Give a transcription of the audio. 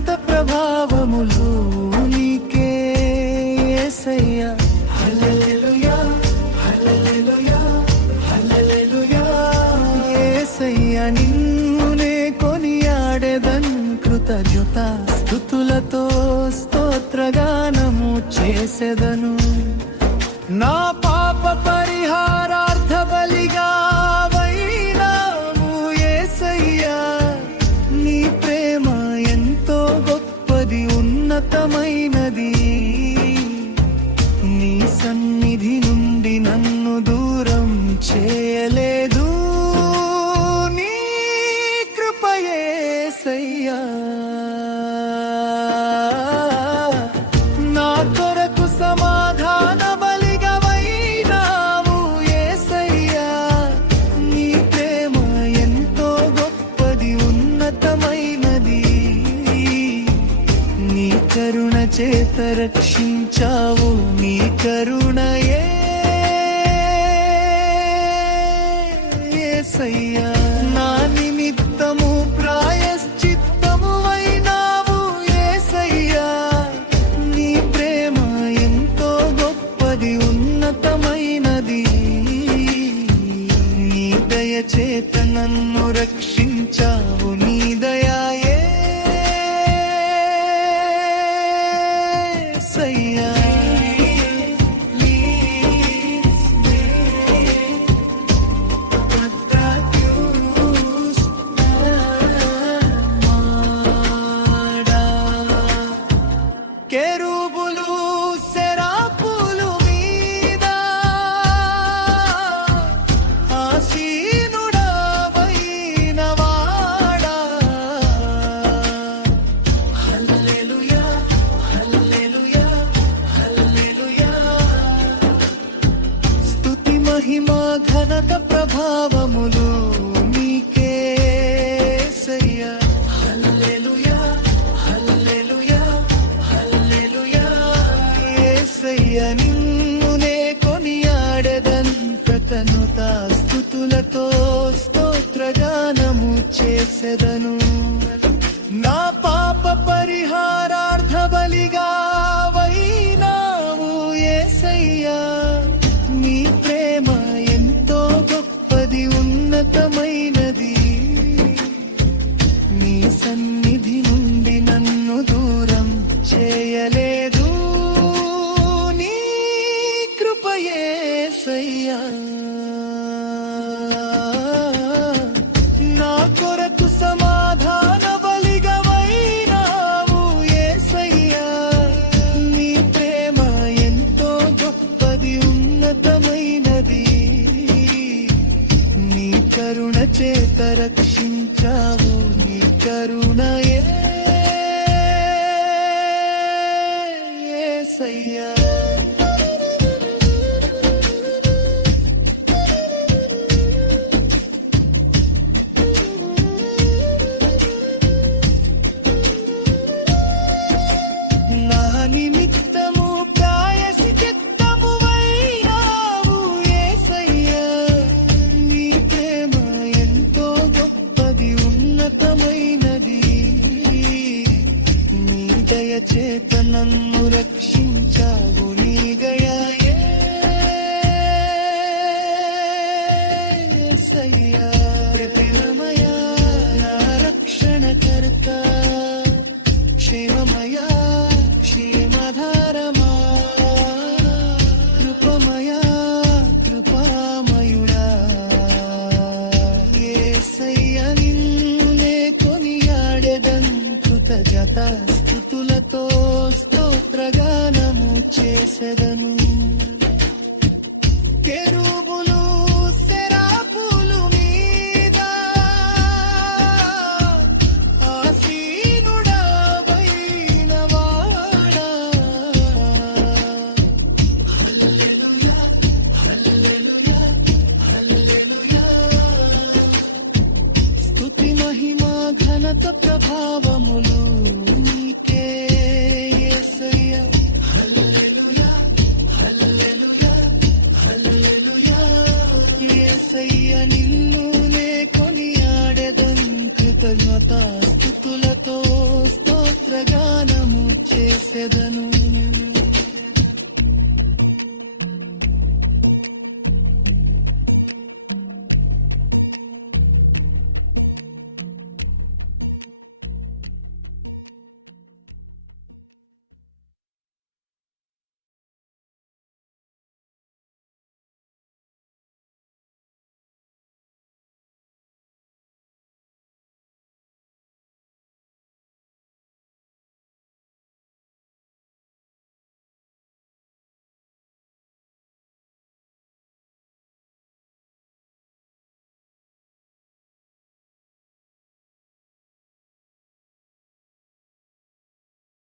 ఘనత ప్రభావములు నీకే యేసయ్యా. హల్లెలూయా హల్లెలూయా హల్లెలూయా యేసయ్యా, నిన్నునే కొనియాడెదన్ కృతజ్ఞత స్తుతులతో స్తోత్రగానము చేసెదను. నా పాప పరిహారార్థ బలిగా వైనాము యేసయ్యా. నీ ప్రేమ ఎంతో గొప్పది, ఉన్నతమైనది. నీ సన్నిధి నుండి నన్ను దూరం చేయలేదు. నీ కృప యేసయ్యా. నా కొరకు సమాధాన బలిగా వైనాము యేసయ్యా. నీ ప్రేమ ఎంతో గొప్పది, ఉన్నతమైనది. నీ కరుణ చేత రక్షించావు. నీ కరుణయే యేసయ్యా. నా నిమిత్తము ప్రాయశ్చిత్తము అయినావు యేసయ్యా. నీ ప్రేమ ఎంతో గొప్పది, ఉన్నతమైనది. నీ దయ చేత నన్ను రక్షించావు. నీ దయయే యేసయ్యా. కెరూబులు సెరాపులు మీద ఆసీనుడవైనవాడా. హల్లెలూయా హల్లెలూయా హల్లెలూయా. స్తుతి మహిమ ఘనత ప్రభావములు నీకే యేసయ్యా. హల్లెలూయా హల్లెలూయా హల్లెలూయా యేసయ్యా. నిన్నునే కొనియాడెదన్ కృతజ్ఞత స్తుతులతో స్తోత్రగానము చేసెదను. నా పాప పరిహారార్థ బలిగా వైనావు యేసయ్యా. నీ ప్రేమ ఎంతో గొప్పది, ఉన్నతమైనది. నీ సన్నిధి నుండి నన్ను దూరం చేయలేదు. నీ కృప యేసయ్యా. నా కొరకు సమాధాన బలిగా వైనావు యేసయ్యా. నీ ప్రేమ ఎంతో గొప్పది, ఉన్నతమైనది. నీ కరుణ చేత రక్షించావు. నీ కరుణయే యేసయ్యా. నా నిమిత్తము ప్రాయశ్చిత్తము అయినావు యేసయ్యా. నీ ప్రేమ ఎంతో గొప్పది, ఉన్నతమైనది. నీ దయ చేత నన్ను రక్షించావు. నీ దయయే యేసయ్యా. ప్రేమమయా నా రక్షణకర్త, క్షేమమయా క్షేమధారమా. కృపమయా కృపామయుడా యేసయ్యా. నిన్నునే కొనియాడెదన్ కృతజ్ఞత స్తుతులతో స్తోత్రగానము చేసెదను. కెరూబులు సెరాపులు మీద ఆసీనుడవైనవాడా. హల్లెలూయా హల్లెలూయా హల్లెలూయా. స్తుతి మహిమ ఘనత ప్రభావములు నీకే యేసయ్యా. హల్లెలూయా హల్లెలూయా హల్లెలూయా యేసయ్యా. నిన్నునే కొనియాడెదన్ కృతజ్ఞత స్తుతులతో స్తోత్ర చేసెదను